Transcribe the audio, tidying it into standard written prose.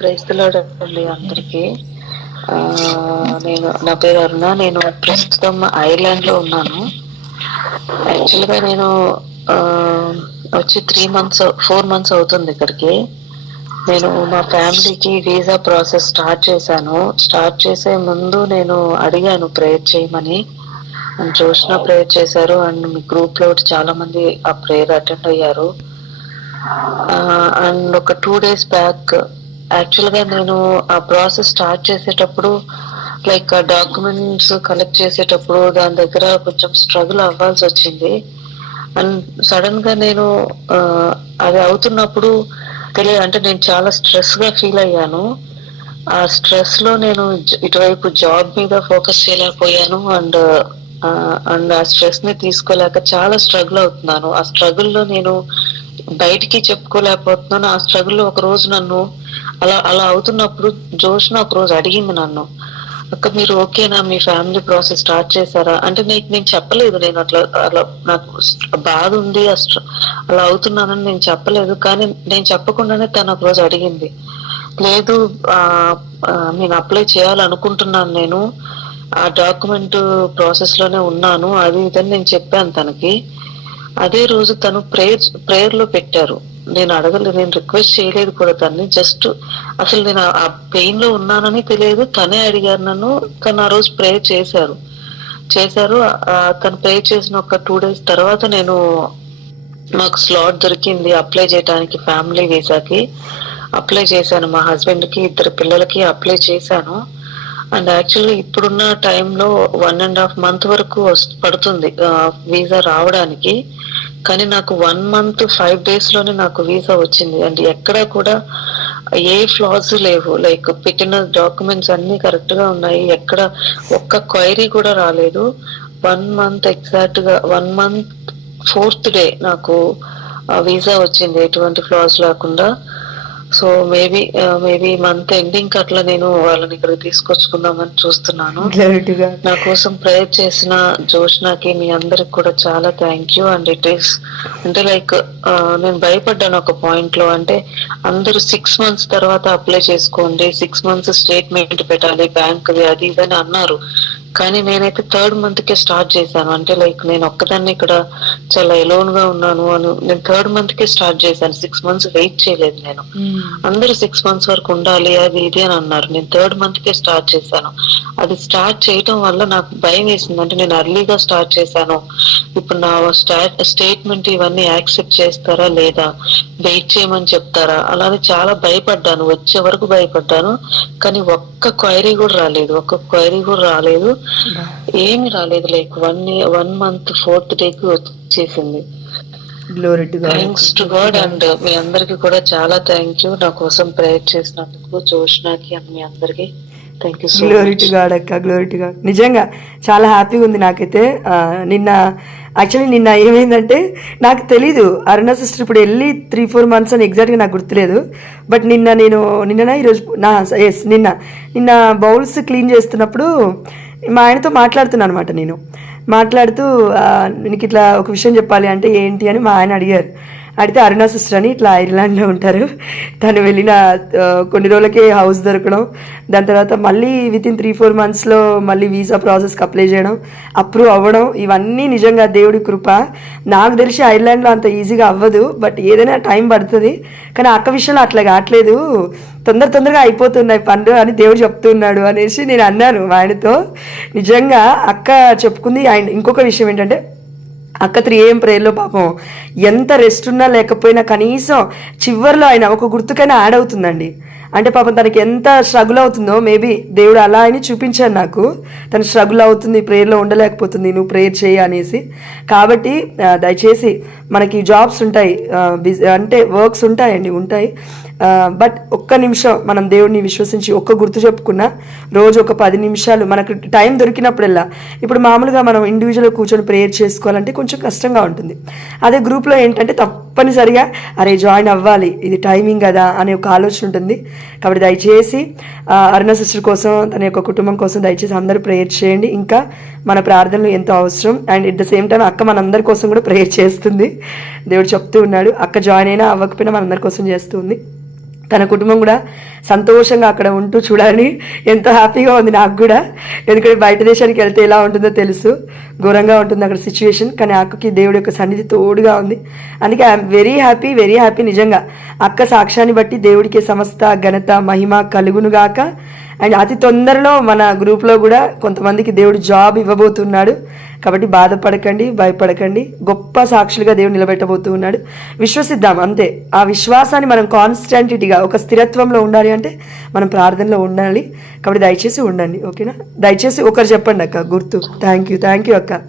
Praise the lord అండి అందరికి. నా పేరు అరుణ. నేను ప్రస్తుతం ఐర్లాండ్ లో ఉన్నాను. యాక్చువల్ గా నేను ఆ, వచ్చి 3 మంత్స్ 4 మంత్స్ అవుతుంది ఇక్కడికి. నేను మా ఫ్యామిలీకి వీసా ప్రాసెస్ స్టార్ట్ చేశాను. స్టార్ట్ చేసే ముందు నేను అడిగాను ప్రేయర్ చేయమని. అండ్ జోష్న ప్రేయర్ చేశారు, అండ్ మీ గ్రూప్ లో చాలా మంది ఆ ప్రేయర్ అటెండ్ అయ్యారు. అండ్ ఒక 2 days బ్యాక్ యాక్చువల్ గా నేను ఆ ప్రాసెస్ స్టార్ట్ చేసేటప్పుడు లైక్ ఆ డాక్యుమెంట్స్ కలెక్ట్ చేసేటప్పుడు దాని దగ్గర కొంచెం స్ట్రగుల్ అవ్వాల్సి వచ్చింది. అండ్ సడన్ గా నేను అది అవుతున్నప్పుడు తెలియదు, అంటే నేను చాలా స్ట్రెస్ గా ఫీల్ అయ్యాను. ఆ స్ట్రెస్ లో నేను ఇటువైపు జాబ్ మీద ఫోకస్ చేయలేకపోయాను. అండ్ అండ్ ఆ స్ట్రెస్ ని తీసుకోలేక చాలా స్ట్రగుల్ అవుతున్నాను. ఆ స్ట్రగుల్ లో నేను బయటికి చెప్పుకోలేకపోతున్నాను. ఆ స్ట్రగుల్ ఒక రోజు నన్ను అలా అలా అవుతున్నప్పుడు జోష్న ఒక రోజు అడిగింది నన్ను, అక్క మీరు ఓకేనా, మీ ఫ్యామిలీ ప్రాసెస్ స్టార్ట్ చేశారా అంటే. నేను చెప్పలేదు, నేను అట్లా అలా నాకు బాధ ఉంది అలా అవుతున్నానని నేను చెప్పలేదు. కానీ నేను చెప్పకుండానే తను ఒక రోజు అడిగింది, లేదు నేను అప్లై చేయాలనుకుంటున్నాను, నేను ఆ డాక్యుమెంట్ ప్రాసెస్ లోనే ఉన్నాను, అది ఇదని నేను చెప్పాను తనకి. అదే రోజు తను ప్రేయర్ లో పెట్టారు. నేను అడగలేదు, నేను రిక్వెస్ట్ చేయలేదు కూడా తన్ని. జస్ట్ అసలు నేను ఆ పెయిన్ లో ఉన్నానని తెలియదు, తనే అడిగారు నన్ను. తను ఆ రోజు ప్రేయర్ చేశారు. తను ప్రేయర్ చేసిన ఒక 2 days తర్వాత నేను మాకు స్లాట్ దొరికింది అప్లై చేయడానికి. ఫ్యామిలీ వీసాకి అప్లై చేశాను. మా హస్బెండ్ కి 2 పిల్లలకి అప్లై చేశాను. అండ్ యాక్చువల్లీ ఇప్పుడున్న టైంలో 1.5 month వరకు పడుతుంది వీసా రావడానికి. కానీ నాకు 1 month 5 days లోనే నాకు వీసా వచ్చింది. అండ్ ఎక్కడా కూడా ఏ ఫ్లాస్ లేవు. లైక్ పెట్టిన డాక్యుమెంట్స్ అన్ని కరెక్ట్ గా ఉన్నాయి. ఎక్కడ ఒక్క క్వైరీ కూడా రాలేదు. 1 month ఎగ్జాక్ట్ గా 1 month 4th day నాకు వీసా వచ్చింది, ఎటువంటి ఫ్లాస్ లేకుండా. సో మేబీ మంత్ ఎండింగ్ అట్లా నేను వాళ్ళని ఇక్కడ తీసుకొచ్చుకుందామని చూస్తున్నాను. నా కోసం ప్రేయర్ చేసిన జోష్నాకి, మీ అందరికి కూడా చాలా thank you. And it is అంటే లైక్ నేను భయపడ్డాను ఒక పాయింట్ లో. అంటే అందరూ 6 months తర్వాత అప్లై చేసుకోండి, 6 months స్టేట్మెంట్ పెట్టాలి బ్యాంక్ అది ఇదని అన్నారు. కానీ నేనైతే 3rd month కే స్టార్ట్ చేశాను. అంటే లైక్ నేను ఒక్కదాన్ని ఇక్కడ చాలా ఎలోన్ గా ఉన్నాను అని నేను 3rd month కే స్టార్ట్ చేశాను. 6 months వెయిట్ చేయలేదు నేను. అందరూ 6 months వరకు ఉండాలి అది ఇది అని అన్నారు. నేను 3rd month కే స్టార్ట్ చేశాను. అది స్టార్ట్ చేయటం వల్ల నాకు భయం వేసింది. అంటే నేను అర్లీగా స్టార్ట్ చేశాను, ఇప్పుడు నా స్టేట్మెంట్ ఇవన్నీ యాక్సెప్ట్ చేస్తారా లేదా, వెయిట్ చేయమని చెప్తారా, అలానే చాలా భయపడ్డాను. వచ్చే వరకు భయపడ్డాను. కానీ ఒక్క క్వైరీ కూడా రాలేదు. ఏమి రాలేదు. లైక్ 1 month 4th day కి వచ్చేసింది. Thanks to God. అండ్ మీ అందరికి కూడా చాలా థ్యాంక్ యూ, నా కోసం ప్రేయర్ చేసినందుకు జోష్నాకి అండ్ మీ అందరికి thank you so much. Glory to God అక్క, గ్లోరీ టు గాడ్. నిజంగా చాలా హ్యాపీగా ఉంది నాకైతే. నిన్న ఏమైందంటే నాకు తెలీదు అరుణ సిస్టర్ ఇప్పుడు వెళ్ళి 3-4 months అని ఎగ్జాక్ట్గా నాకు గుర్తులేదు. బట్ నిన్ననా ఈరోజు నిన్న బౌల్స్ క్లీన్ చేస్తున్నప్పుడు మా ఆయనతో మాట్లాడుతున్నాను అనమాట. నేను మాట్లాడుతూ నీకు ఇట్లా ఒక విషయం చెప్పాలి అంటే ఏంటి అని మా ఆయన అడిగితే అరుణ సిస్టర్ అని ఇట్లా ఐర్లాండ్లో ఉంటారు, తను వెళ్ళిన కొన్ని రోజులకే హౌస్ దొరకడం, దాని తర్వాత మళ్ళీ వితిన్ 3-4 monthsలో మళ్ళీ వీసా ప్రాసెస్కి అప్లై చేయడం, అప్రూవ్ అవ్వడం, ఇవన్నీ నిజంగా దేవుడి కృప. నాకు తెలిసి ఐర్లాండ్లో అంత ఈజీగా అవ్వదు, బట్ ఏదైనా టైం పడుతుంది. కానీ అక్క విషయంలో అట్లా కావట్లేదు, తొందరగా అయిపోతున్నాయి పనులు అని దేవుడు చెప్తున్నాడు అనేసి నేను అన్నాను ఆయనతో. నిజంగా అక్క చెప్పుకుంది. అండ్ ఇంకొక విషయం ఏంటంటే అక్క 3 AM ప్రేయర్లో పాపం ఎంత రెస్ట్ ఉన్నా లేకపోయినా కనీసం చివర్లో అయినా ఒక గుర్తుకైనా యాడ్ అవుతుందండి. అంటే పాపం తనకి ఎంత స్ట్రగుల్ అవుతుందో మేబీ దేవుడు అలా అని చూపించాను నాకు. తను స్ట్రగుల్ అవుతుంది, ప్రేయర్లో ఉండలేకపోతుంది, నువ్వు ప్రేయర్ చేయి అనేసి. కాబట్టి దయచేసి మనకి జాబ్స్ ఉంటాయి, అంటే వర్క్స్ ఉంటాయి. బట్ ఒక్క నిమిషం మనం దేవుడిని విశ్వసించి ఒక్క గుర్తు చెప్పుకున్నా, రోజు ఒక 10 నిమిషాలు మనకు టైం దొరికినప్పుడల్లా. ఇప్పుడు మామూలుగా మనం ఇండివిజువల్గా కూర్చొని ప్రేయర్ చేసుకోవాలంటే కొంచెం కష్టంగా ఉంటుంది. అదే గ్రూప్లో ఏంటంటే తప్పనిసరిగా అరే జాయిన్ అవ్వాలి, ఇది టైమింగ్ కదా అనే ఒక ఆలోచన ఉంటుంది. కాబట్టి దయచేసి అరుణ సిస్టర్ కోసం, తన యొక్క కుటుంబం కోసం దయచేసి అందరూ ప్రేయర్ చేయండి. ఇంకా మన ప్రార్థనలు ఎంతో అవసరం. And at the same time అక్క మనందరి కోసం కూడా ప్రేయర్ చేస్తుంది. దేవుడు చెప్తూ ఉన్నాడు, అక్క జాయిన్ అయినా అవ్వకపోయినా మనందరి కోసం చేస్తుంది. తన కుటుంబం కూడా సంతోషంగా అక్కడ ఉంటూ చూడాలని ఎంతో హ్యాపీగా ఉంది నాకు కూడా. ఎందుకంటే బయట దేశానికి వెళ్తే ఎలా ఉంటుందో తెలుసు, ఘోరంగా ఉంటుంది అక్కడ సిచ్యువేషన్. కానీ అక్కకి దేవుడి యొక్క సన్నిధి తోడుగా ఉంది. అందుకే ఐఎమ్ వెరీ హ్యాపీ నిజంగా. అక్క సాక్ష్యాన్ని బట్టి దేవుడికి సమస్త ఘనత మహిమ కలుగునుగాక. అండ్ అతి తొందరలో మన గ్రూప్లో కూడా కొంతమందికి దేవుడు జాబ్ ఇవ్వబోతున్నాడు. కాబట్టి బాధపడకండి, భయపడకండి. గొప్ప సాక్షులుగా దేవుడు నిలబెట్టబోతూ ఉన్నాడు. విశ్వసిద్దాం అంతే. ఆ విశ్వాసాన్ని మనం కాన్స్టాంటిటీగా ఒక స్థిరత్వంలో ఉండాలి అంటే మనం ప్రార్థనలో ఉండాలి. కాబట్టి దయచేసి ఉండండి, ఓకేనా? దయచేసి ఒకరు చెప్పండి అక్క గుర్తు. థ్యాంక్ యూ అక్క.